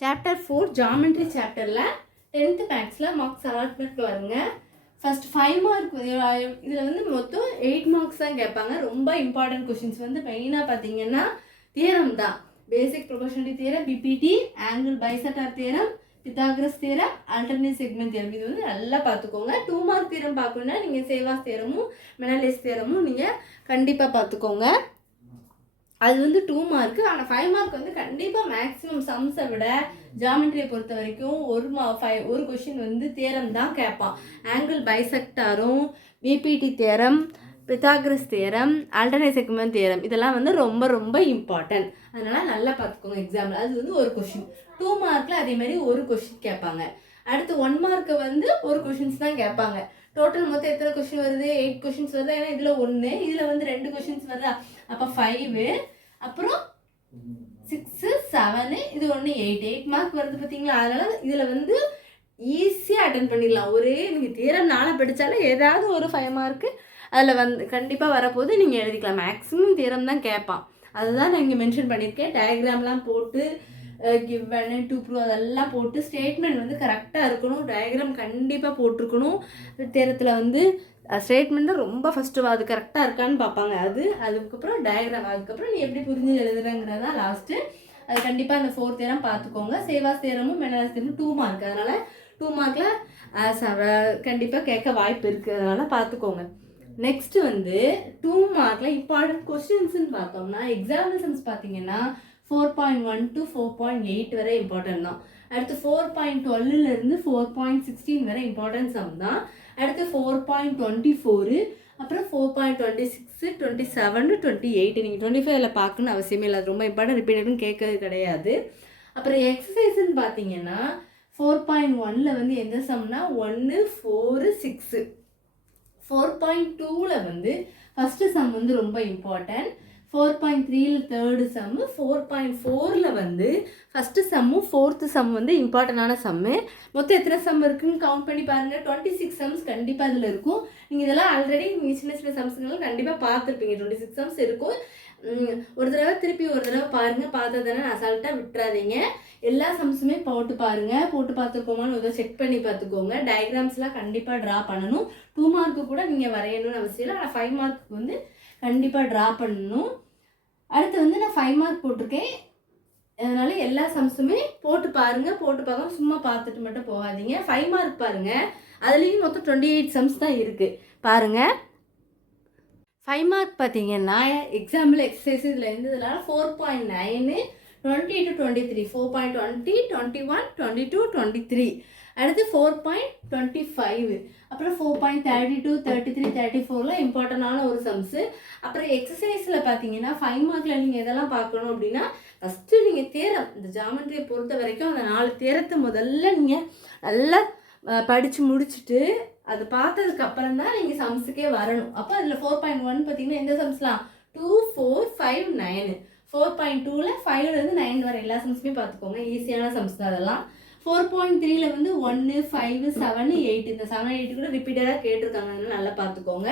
Chapter 4 geometry சாப்டரில் 10th மேக்ஸில் marks allotment வருங்க. ஃபர்ஸ்ட் 5 மார்க் இதில் வந்து மொத்தம் 8 மார்க்ஸ் தான் கேட்பாங்க. ரொம்ப இம்பார்ட்டன்ட் கொஷின்ஸ் வந்து மெயினாக பார்த்தீங்கன்னா தியரம் தான். Basic proportionality theorem, BPT, angle bisector theorem, Pythagoras theorem, alternate segment theorem. இது வந்து நல்லா பார்த்துக்கோங்க. 2 மார்க் தியரம் பார்க்கணுன்னா நீங்கள் சேவாஸ் தியரமும் மெனலிஸ் தியரமும் நீங்கள் கண்டிப்பாக பார்த்துக்கோங்க. அது வந்து 2 மார்க்கு. ஆனால் 5 மார்க் வந்து கண்டிப்பாக மேக்ஸிமம் சம்ஸை விட ஜாமெட்ரியை பொறுத்த வரைக்கும் ஒரு கொஷின் வந்து தியரம் தான் கேட்பான். ஆங்கிள் பைசெக்டாரும், BPT theorem, Pythagoras theorem, alternate segment theorem இதெல்லாம் வந்து ரொம்ப ரொம்ப இம்பார்ட்டன்ட். அதனால் நல்லா பார்த்துக்கோங்க எக்ஸாம்பிள். அது வந்து ஒரு கொஷின். 2 மார்க்கில் அதேமாதிரி ஒரு கொஷின் கேட்பாங்க. அடுத்து 1 மார்க்கு வந்து ஒரு கொஷின்ஸ் தான் கேட்பாங்க. டோட்டல் மொத்தம் எத்தனை கொஷின் வருது? 8 கொஷின்ஸ் வருது. ஏன்னா இதில் 1, இதில் வந்து 2 கொஷின்ஸ் வருதா? அப்போ 5, அப்புறம் 6, 7, இது 1, 8 மார்க் வருது பார்த்தீங்களா? அதனால் இதில் வந்து ஈஸியாக அட்டன் பண்ணிடலாம். ஒரே நீங்கள் தியரம் 4 படித்தாலே ஏதாவது ஒரு 5 மார்க்கு அதில் வந்து கண்டிப்பாக வரப்போது நீங்கள் எழுதிக்கலாம். மேக்ஸிமம் தியரம் தான் கேட்பான். அதுதான் நான் இங்கே மென்ஷன் பண்ணியிருக்கேன். டயக்ராம்லாம் போட்டு கிவன் டு ப்ரூவ் அதெல்லாம் போட்டு ஸ்டேட்மெண்ட் வந்து கரெக்டாக இருக்கணும். டயக்ராம் கண்டிப்பாக போட்டிருக்கணும். தியரத்தில் வந்து ஸ்டேட்மெண்ட்டு ரொம்ப ஃபஸ்ட்டு அது கரெக்டாக இருக்கான்னு பார்ப்பாங்க. அதுக்கப்புறம் டயக்ராம், அதுக்கப்புறம் நீ எப்படி புரிஞ்சு எழுதுறங்கிறது தான் லாஸ்ட்டு. அது கண்டிப்பாக அந்த 4th தியரம் பார்த்துக்கோங்க. சேவாஸ் தியரமும் மெனலிஸ் தியரமும் 2 மார்க். அதனால் 2 மார்க்கில் கண்டிப்பாக கேட்க வாய்ப்பு இருக்குது. அதனால் பார்த்துக்கோங்க. நெக்ஸ்ட்டு வந்து 2 மார்க்கில் இம்பார்ட்டன்ட் கொஸ்டின்ஸ்ன்னு பார்த்தோம்னா எக்ஸாம்பிள்ஸ் பார்த்தீங்கன்னா 4.1 to 4.8 வரை இம்பார்ட்டன்ட் தான். அடுத்து 4.12லேருந்து 4.16 வரை இம்பார்ட்டன்ட் சம் தான். அடுத்து 4.24, அப்புறம் 4.26, 27, 28. நீங்கள் 25 பார்க்கணுன்னு அவசியமே இல்லை. அது ரொம்ப இம்பார்ட்டன்ட், ரிப்பீட்டடும் கேட்கறது கிடையாது. அப்புறம் எக்ஸசைஸ்ன்னு பார்த்தீங்கன்னா 4.1ல் வந்து எந்த சம்னா 1, 4, 6. 4.2ல் வந்து ஃபஸ்ட்டு சம் வந்து ரொம்ப இம்பார்ட்டன்ட். 4.3ல் தேர்டு சம்மு. 4.4ல் வந்து ஃபஸ்ட்டு சம்மும் 4th சம் வந்து இம்பார்ட்டண்டான சம்மு. மொத்தம் எத்தனை சம் இருக்குதுன்னு கவுண்ட் பண்ணி பாருங்கள். 26 சம்ஸ் கண்டிப்பாக இதில் இருக்கும். நீங்கள் இதெல்லாம் ஆல்ரெடி நீங்கள் சின்ன சின்ன சம்ஸ்ங்கெல்லாம் கண்டிப்பாக பார்த்துருப்பீங்க. 26 சம்ஸ் இருக்கும். ஒரு தடவை திருப்பி ஒரு தடவை பாருங்கள். பார்த்ததானே அசால்ட்டாக விட்டுறாதீங்க. எல்லா சம்ஸுமே போட்டு பாருங்கள். போட்டு பார்த்துக்கோமான்னு ஒரு செக் பண்ணி பார்த்துக்கோங்க. டயக்ராம்ஸ்லாம் கண்டிப்பாக ட்ரா பண்ணணும். 2 மார்க்கு கூட நீங்கள் வரையணும்னு அவசியம் இல்லை. ஆனால் 5 மார்க்கு வந்து கண்டிப்பாக ட்ரா பண்ணணும். அடுத்து வந்து நான் 5 மார்க் போட்டிருக்கேன். அதனால் எல்லா சம்ஸுமே போட்டு பாருங்கள். போட்டு பார்க்காம சும்மா பார்த்துட்டு மட்டும் போகாதீங்க. 5 மார்க் பாருங்கள். அதுலேயும் மொத்தம் 28 சம்ஸ் தான் இருக்குது பாருங்கள். 5 மார்க் பார்த்தீங்கன்னா எக்ஸாம்பிள் எக்ஸசைஸ் இதில் இருந்ததுனால 4.9, 20 to 23, 4.20, 21, 22, 23. அடுத்து 4.25, அப்புறம் 4.32, 33, 34லாம் இம்பார்ட்டண்டான ஒரு சம்ஸு. அப்புறம் எக்ஸசைஸில் பார்த்தீங்கன்னா 5 மார்க்கில் நீங்கள் எதெல்லாம் பார்க்கணும் அப்படின்னா ஃபஸ்ட்டு நீங்கள் தியரம், இந்த ஜாமெட்ரியை பொறுத்த வரைக்கும் அந்த 4 தியரத்தை முதல்ல நீங்கள் நல்லா படித்து முடிச்சுட்டு அது பார்த்ததுக்கு அப்புறம் தான் நீங்கள் சம்ஸுக்கே வரணும். அப்போ அதில் 4.1 பார்த்தீங்கன்னா எந்த சம்ஸ்லாம் 2, 4, 5, 9. 4.2ல் 5லேருந்து 9 வரை எல்லா சம்ஸுமே பார்த்துக்கோங்க. ஈஸியான சம்ஸ் தான் அதெல்லாம். 4.3ல் வந்து 1, 5, 7, 8. இந்த 7, 8 கூட ரிப்பீட்டடாக கேட்டிருக்காங்க. அதனால நல்லா பார்த்துக்கோங்க.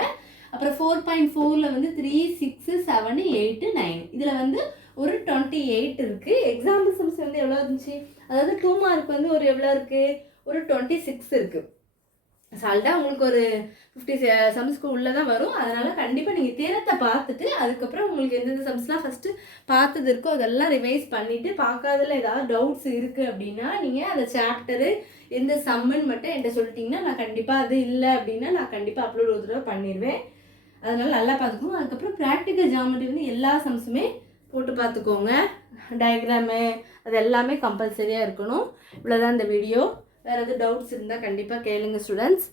அப்புறம் 4.4ல் வந்து 3, 6, 7, 8, 9. இதில் வந்து ஒரு 28 இருக்குது. எக்ஸாம்பிள் சம்ஸ் வந்து எவ்வளோ இருந்துச்சு? அதாவது 2 மார்க் வந்து ஒரு எவ்வளோ இருக்குது? ஒரு 26 இருக்குது. சால்ட்டாக உங்களுக்கு ஒரு 50 சம்ஸ்க்கு உள்ளே தான் வரும். அதனால் கண்டிப்பாக நீங்கள் தியரத்தை பார்த்துட்டு அதுக்கப்புறம் உங்களுக்கு எந்தெந்த சம்ஸ்லாம் ஃபஸ்ட்டு பார்த்தது இருக்கோ அதெல்லாம் ரிவைஸ் பண்ணிவிட்டு பார்க்காததில் ஏதாவது டவுட்ஸ் இருக்குது அப்படின்னா நீங்கள் அந்த சாப்டரு எந்த சம்முன்னு மட்டும் என்கிட்ட சொல்லிட்டிங்கன்னா நான் கண்டிப்பாக அது இல்லை அப்படின்னா நான் கண்டிப்பாக அப்லோட் ஒரு தடவை பண்ணிடுவேன். அதனால் நல்லா பார்த்துக்கோங்க. அதுக்கப்புறம் ப்ராக்டிக்கல் ஜாமெட்ரி வந்து எல்லா சம்ஸுமே போட்டு பார்த்துக்கோங்க. டயக்ராமு அது எல்லாமே கம்பல்சரியாக இருக்கணும். இவ்வளோதான் இந்த வீடியோ. வேறு எதுவும் டவுட்ஸ் இருந்தால் கண்டிப்பாக கேளுங்க ஸ்டூடெண்ட்ஸ்.